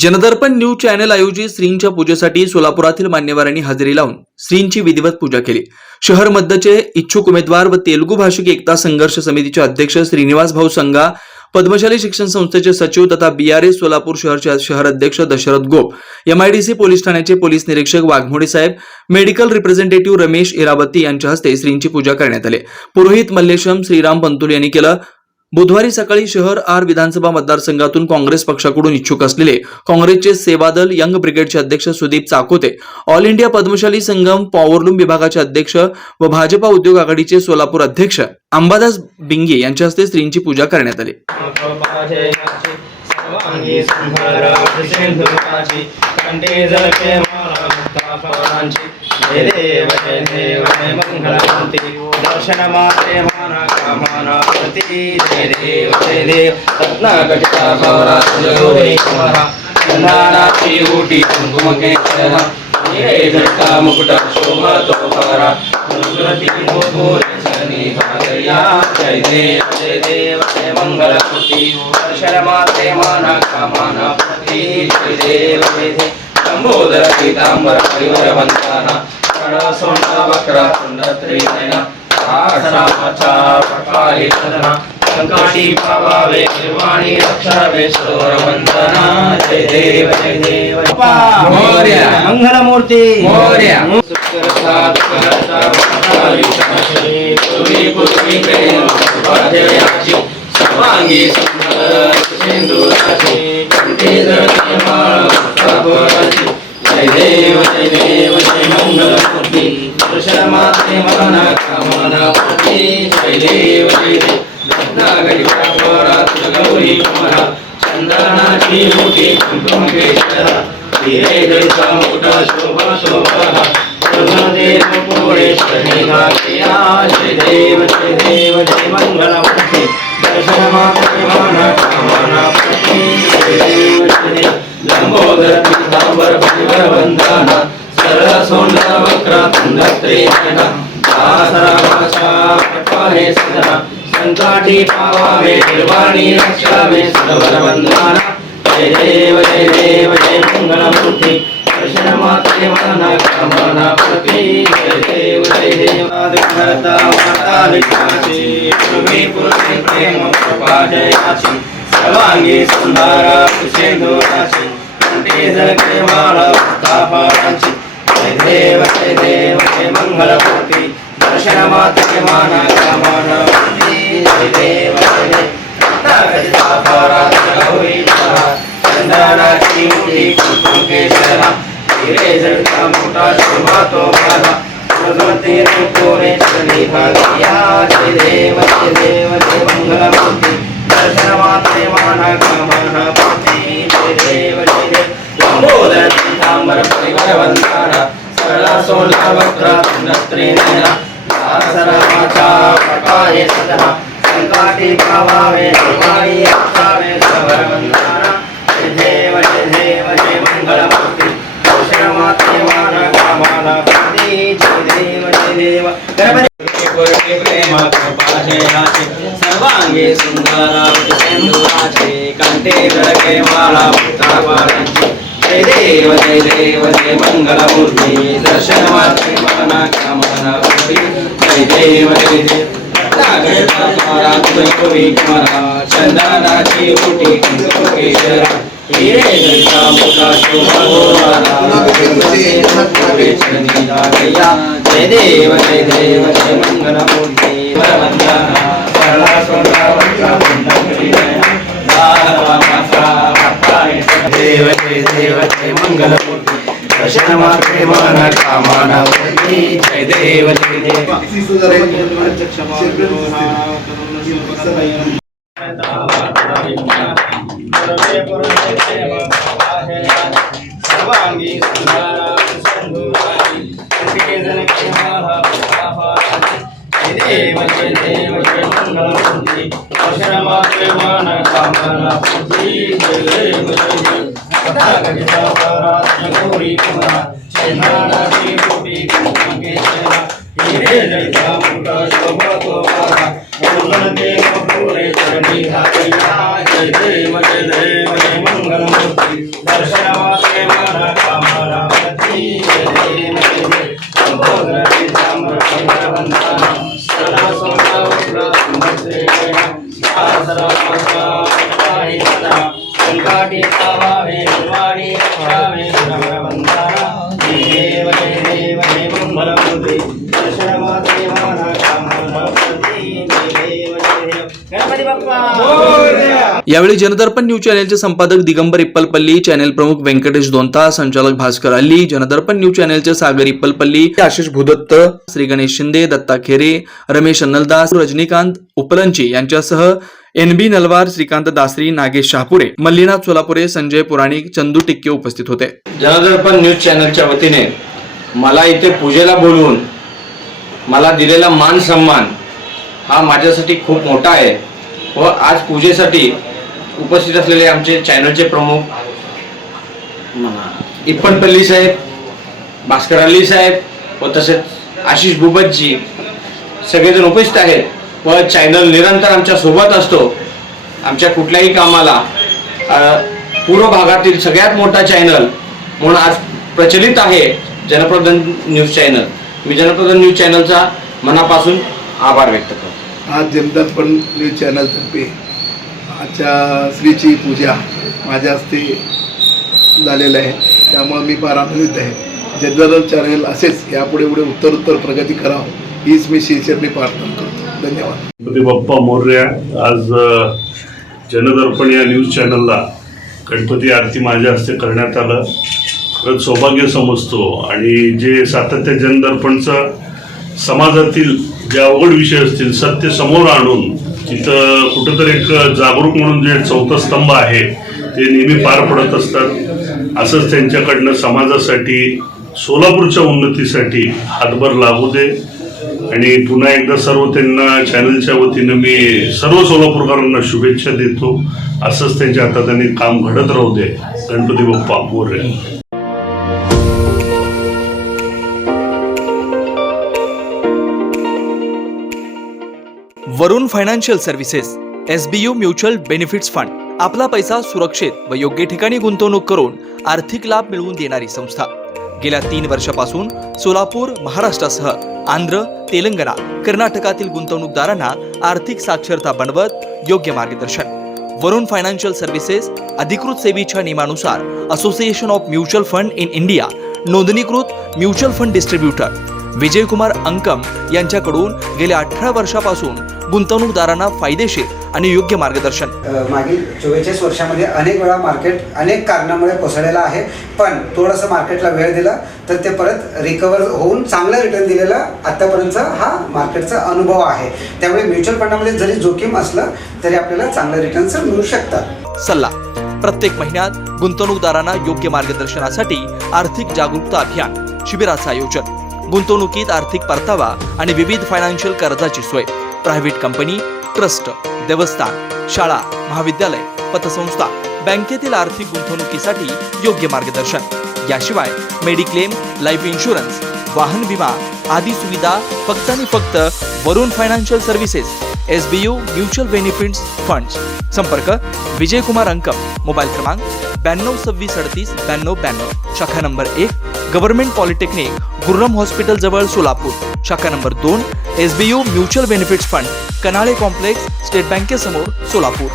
जनदर्पण news channel आयोजित श्रींच्या पूजेसाठी सोलापुरातील मान्यवरांनी हजेरी लावून श्रींची विधिवत पूजा केली। शहर मध्यचे इच्छुक उमेदवार व तेलुगू भाषिक एकता संघर्ष समितीचे अध्यक्ष श्रीनिवास भाऊ संघा, पद्मशाली शिक्षण संस्थेचे सचिव तथा BRS सोलापूर शहरचे शहर अध्यक्ष दशरथ गोप, MIDC पोलीस ठाण्याचे पोलीस निरीक्षक वाघमोडे साहेब, मेडिकल रिप्रेझेंटेटिव्ह रमेश इरावती यांच्या हस्ते श्रींची पूजा करण्यात आली। पुरोहित मल्लेशम श्रीराम पंतुल यांनी केलं। बुधवारी सकाळी शहर आर विधानसभा मतदारसंघातून काँग्रेस पक्षाकडून इच्छुक असलेले काँग्रेसचे सेवादल यंग ब्रिगेडचे अध्यक्ष सुदीप चाकोते, ऑल इंडिया पद्मशाली संगम पॉवरलूम विभागाचे अध्यक्ष व भाजपा उद्योग आघाडीचे सोलापूर अध्यक्ष अंबादास बिंगे यांच्या हस्ते श्रींची पूजा करण्यात आली। जय देव जय मंगलमूर्ति दर्शन मात्रे माना कामना प्रति जय देव रत्नाकटिता भवराजगौरी कुमारा चंदनाची ऊटी कुंकुम केशरा हे जटा मुकुट शोभा तो भरा सुरती मोरे शनि भागया जय देव जय मंगलमूर्ति दर्शन मात्रे माना कामना प्रति जय देव लंबोदर पीतांबर परिवर वंदना सोंडा वक्र कुंड त्रिनयना आसनाचा प्रकारे सदना संकाटी पावावे निर्वाणी रक्षावे सरोवर वंदना जय देव मोरया मंगलमूर्ति मोरया सुकरसात करता विश्वासी तुमी पुत्री प्रेम वाजयाची सर्वांगी सुंदर सिंधुराची कंठी जळते माळ प्रभुराची जय देव जय मंगलमूर्ति दर्शन मात्रे माना कामना प्रति जय देव रत्नाकटिता भवराजगौरी कुमारा चंदनाची ऊटी कुंकुम केशरा हिरे जटा मुकुट शोभा शोभा देव पुरे शनि भागया जय देव जय मंगलमूर्ति दर्शन मात्रे माना कामना प्रति जय देव लंबोदर पीतांबर परिवर वंदना सरळ सोंड वक्र कुंड त्रिनयना आसनाचा प्रकारे सदना संकाटी पावावे निर्वाणी रक्षावे सरोवर वंदना जय देव जय मंगलमूर्ति दर्शन मात्रे माना कामना प्रति जय देव आदिभरता माता विश्वासी तुम्ही पुरुषे प्रेम प्रभाजयाची सर्वांगी सुंदर सिंधुराची कंठी जळते माळ प्रतापाची जय देव जय मंगलमूर्ति दर्शन मात्रे माना कामना प्रति जय देव रत्नाकटिता भवराजगौरी कुमारा चंदनाची ऊटी कुंकुम केशरा हिरे जटा मुकुट शोभा तो भरा प्रगती पुरे शनि भागया जय देव जय मंगलमूर्ति दर्शन मात्रे माना कामना प्रति जय देव लंबोदर पीतांबर परिवर वंदना सरळ सोंड वक्र कुंड त्रिनयना आसनाचा प्रकारे सदना संकाटी पावावे निर्वाणी रक्षावे सरोवर वंदना जय देव जय मंगलमूर्ति दर्शन मात्रे माना कामना प्रति जय देव गणपती प्रेम कृपाशयाचे सर्वांगी सुंदर सिंधुराचे कंठी जळके माळा प्रतापाची जय देव जय मंगलमूर्ति दर्शन मात्रे माना कामना प्रति जय देव रत्नाकटिता भवराजगौरी कुमारा चंदनाची ऊटी कुंकुम केशरा हिरे जटा मुकुट शोभा पुरे शनि भागया जय देव जय मंगलमूर्ति वंदना सरळ सोंड वक्र कुंड त्रिनयना देव जय मंगलमूर्ति दर्शन मात्रे माना कामना प्रति जय देव सर्वांगी सुंदर सिंधुराची कंठी जळते माळ प्रतापाची जय देव मंगलमूर्ति दर्शन मात्रे माना कामना प्रति जय देव रत्नाकटिता भवराजगौरी कुमारा चंदनाची ऊटी कुंकुम केशरा हिरे जटा मुकुट शोभा तो भरा पुरे शनि भागया जय देव जय मंगलमूर्ति दर्शन भद्रेण सर्वमस्माहि सदा संकटे तावामे सर्वाणि रक्षामि सर्वबन्धाना देव जय मंगलमूर्ति दर्शनमात्रे मानकामनापति देव जय गणपती बाप्पा यावेळी जनदर्पण न्यूज चॅनलचे संपादक दिगंबर इप्पलपल्ली, चॅनल प्रमुख व्यंकटेश दोंता, संचालक भास्कर अल्ली, जनदर्पण न्यूज चॅनलचे सागर इप्पलपल्ली, आशिष भूदत्त, श्री गणेश शिंदे, दत्ता खेरे, रमेश अन्नलदास, रजनीकांत उपलंची यांच्यासह NB नलवार, श्रीकांत दासरी, नागेश शहापुरे, मल्लीनाथ सोलापुरे, संजय पुराणिक, चंदू टिक्के उपस्थित होते. जनदर्पण न्यूज चॅनलच्या वतीने मला इथे पूजेला बोलवून मला दिलेला मान सन्मान हा माझ्यासाठी खूप मोठा आहे व आज पूजेसाठी उपस्थित असलेले आमचे चॅनलचे प्रमुख इप्पलपल्ली साहेब, भास्कर अल्ली साहेब व तसेच आशिष भूबतजी सगळेजण उपस्थित आहेत व चॅनल निरंतर आमच्या सोबत असतो. आमच्या कुठल्याही कामाला पूर्व भागातील सगळ्यात मोठा चॅनल म्हणून आज प्रचलित आहे जनप्रधान न्यूज चॅनल. मी जनप्रधान न्यूज चॅनलचा मनापासून आभार व्यक्त करतो. आज जनदर्पण न्यूज चॅनलतर्फे आजच्या श्रीची पूजा माझ्या हस्ते झालेलं आहे, त्यामुळे मी फार आनंदित आहे. जनदर्पण चॅनल असेच यापुढे पुढे उत्तरोत्तर प्रगती करावं हीच मी शिरसरने प्रार्थना करतो. धन्यवाद. गणपती बाप्पा मोरया. आज जनदर्पण या न्यूज चॅनलला गणपती आरती माझ्या हस्ते करण्यात आलं. खरंच सौभाग्य समजतो आणि जे सातत्य जनदर्पणचं समाजातील जे अवघड विषय असतील सत्य समोर आणून तिथं कुठंतरी एक जागरूक म्हणून जे चौथा स्तंभ आहे ते नेहमी पार पडत असतात. असंच त्यांच्याकडनं समाजासाठी सोलापूरच्या उन्नतीसाठी हातभार लागू दे आणि पुन्हा एकदा सर्व त्यांना चॅनलच्या वतीनं मी सर्व सोलापूरकरांना शुभेच्छा देतो. असंच त्यांच्या हातात त्यांनी काम घडत राहू दे. Ganpati Bappa Morya. Varun financial services, SBU mutual benefits fund, आपला पैसा सुरक्षित व योग्य ठिकाणी गुंतवणूक करून आर्थिक लाभ मिळवून देणारी संस्था. गेल्या 3 वर्षापासून सोलापूर, महाराष्ट्रासह आंध्र, तेलंगणा, कर्नाटकातील गुंतवणूकदारांना आर्थिक साक्षरता बनवत योग्य मार्गदर्शन. वरुण फायनान्शियल सर्व्हिसेस अधिकृत सेवेच्या नियमानुसार association of mutual fund in India नोंदणीकृत mutual fund distributor Vijaykumar Ankam यांच्याकडून गेल्या 18 वर्षापासून गुंतवणूकदारांना फायदेशीर आणि योग्य मार्गदर्शन. मागील 44 वर्षामध्ये अनेक वेळा मार्केट अनेक कारणामुळे कोसळलेलं आहे, पण थोडंसं मार्केटला वेळ दिला तर ते परत रिकवर होऊन चांगलं रिटर्न दिलेला आतापर्यंतचा हा मार्केटचा अनुभव आहे. त्यामुळे म्युच्युअल फंडामध्ये जरी जोखीम असलं तरी आपल्याला चांगलं रिटर्न्स मिळू शकतात. सल्ला. प्रत्येक महिन्यात गुंतवणूकदारांना योग्य मार्गदर्शनासाठी आर्थिक जागरूकता अभियान शिबिराचं आयोजन. गुंतवणुकीत आर्थिक परतावा आणि विविध फायनान्शियल कर्जाची सोय. प्रायव्हेट कंपनी, ट्रस्ट, देवस्थान, शाळा, महाविद्यालय, पतसंस्था, बँकेतील आर्थिक गुंतवणुकीसाठी योग्य मार्गदर्शन. याशिवाय मेडिक्लेम, लाईफ इन्शुरन्स, वाहन विमा आदी सुविधा फक्त आणि फक्त Varun financial services, SBU mutual benefits funds. संपर्क विजयकुमार अंकम. मोबाईल क्रमांक 92 शाखा number 1, government polytechnic, Gurram hospital जवळ सोलापूर. शाखा number 2, SBU mutual benefits fund, Kanale complex, state बँकेसमोर, सोलापूर.